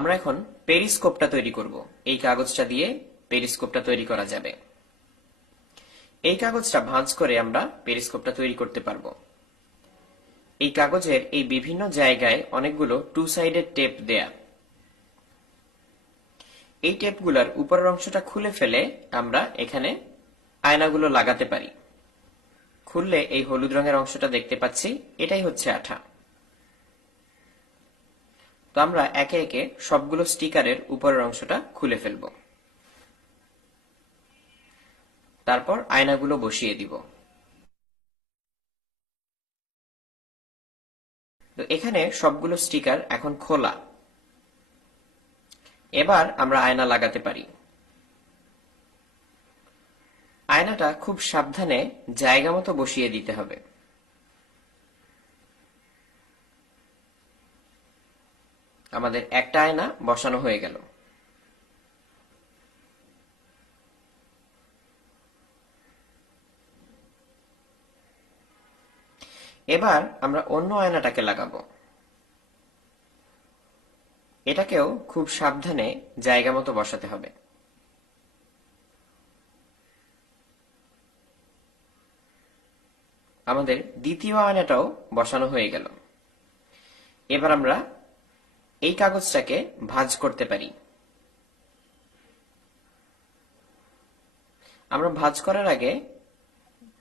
আমরা এখন পেরিস্কোপটা তৈরি করব। এই কাগজটা দিয়ে পেরিস্কোপটা তৈরি করা যাবে। এই কাগজটা ভাঁজ করে আমরা পেরিস্কোপটা তৈরি করতে পারবো। এই কাগজের এই বিভিন্ন জায়গায় অনেকগুলো টু সাইডেড টেপ দেয়া। এই টেপগুলোর উপরের অংশটা খুলে ফেলে আমরা এখানে আয়নাগুলো লাগাতে পারি। খুললে এই হলুদ রঙের অংশটা দেখতে পাচ্ছি, এটাই হচ্ছে আঠা। তো আমরা একে একে সবগুলো স্টিকারের উপরের অংশটা খুলে ফেলব। তারপর আয়নাগুলো বসিয়ে দিব। তো এখানে সবগুলো স্টিকার এখন খোলা। এবার আমরা আয়না লাগাতে পারি। আয়নাটা খুব সাবধানে জায়গা মতো বসিয়ে দিতে হবে। আমাদের একটা আয়না বসানো হয়ে গেল। এবার আমরা অন্য আয়নাটাকে লাগাবো। এটাকেও খুব সাবধানে জায়গা মতো বসাতে হবে। আমাদের দ্বিতীয় আয়নাটাও বসানো হয়ে গেল। এবার আমরা এই কাগজটাকে ভাঁজ করতে পারি। আমরা ভাঁজ করার আগে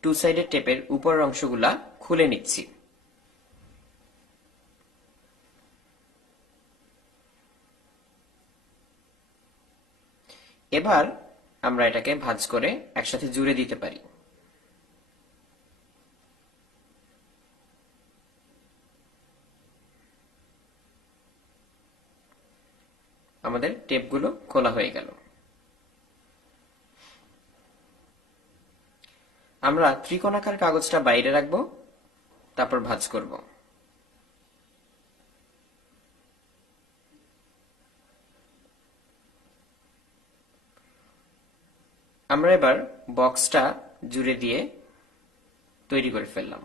টু সাইডেড টেপের উপরের অংশগুলা খুলে নিচ্ছি। এবার আমরা এটাকে ভাঁজ করে একসাথে জুড়ে দিতে পারি। আমাদের টেপগুলো খোলা হয়ে গেল। আমরা ত্রিকোণাকার কাগজটা বাইরে রাখবো, তারপর ভাঁজ করব। আমরা এবার বক্সটা জুড়ে দিয়ে তৈরি করে ফেললাম।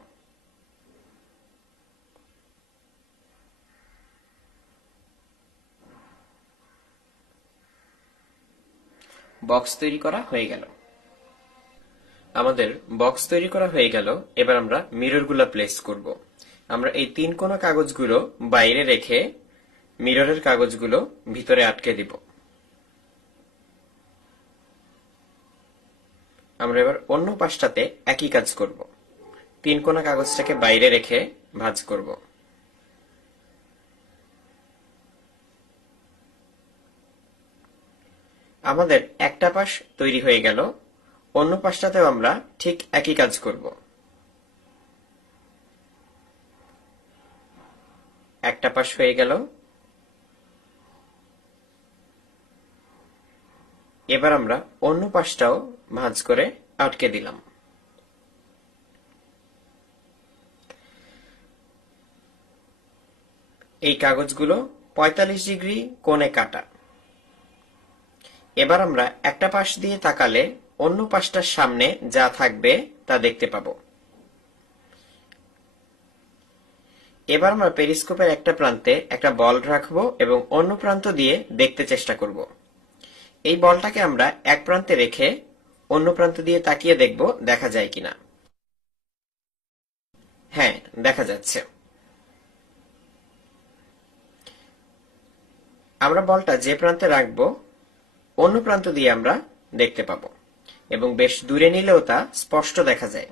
বক্স তৈরি করা হয়ে গেল। আমাদের বক্স তৈরি করা হয়ে গেল। এবার আমরা মিররগুলো প্লেস করব। আমরা এই তিন কোণা কাগজগুলো বাইরে রেখে মিররের কাগজগুলো ভিতরে আটকে দিব। আমরা এবার অন্য পাশটাতে একই কাজ করব। তিন কোণা কাগজটাকে বাইরে রেখে ভাঁজ করব। আমাদের একটা পাশ তৈরি হয়ে গেল। অন্য পাশটাতেও আমরা ঠিক একই কাজ করব। একটা পাশ হয়ে গেল। এবার আমরা অন্য পাশটাও ভাঁজ করে আটকে দিলাম। এই কাগজগুলো ৪৫ ডিগ্রি কোণে কাটা। এবার আমরা একটা পাশ দিয়ে তাকালে অন্য পাশটার সামনে যা থাকবে তা দেখতে পাবো। এবার আমরা পেরিস্কোপের একটা প্রান্তে একটা বল রাখবো এবং অন্য প্রান্ত দিয়ে দেখতে চেষ্টা করব। এই বলটাকে আমরা এক প্রান্তে রেখে অন্য প্রান্ত দিয়ে তাকিয়ে দেখব দেখা যায় কিনা। হ্যাঁ, দেখা যাচ্ছে। আমরা বলটা যে প্রান্তে রাখবো অন্য প্রান্ত দিয়ে আমরা দেখতে পাবো এবং বেশ দূরে নিলেও তা স্পষ্ট দেখা যায়।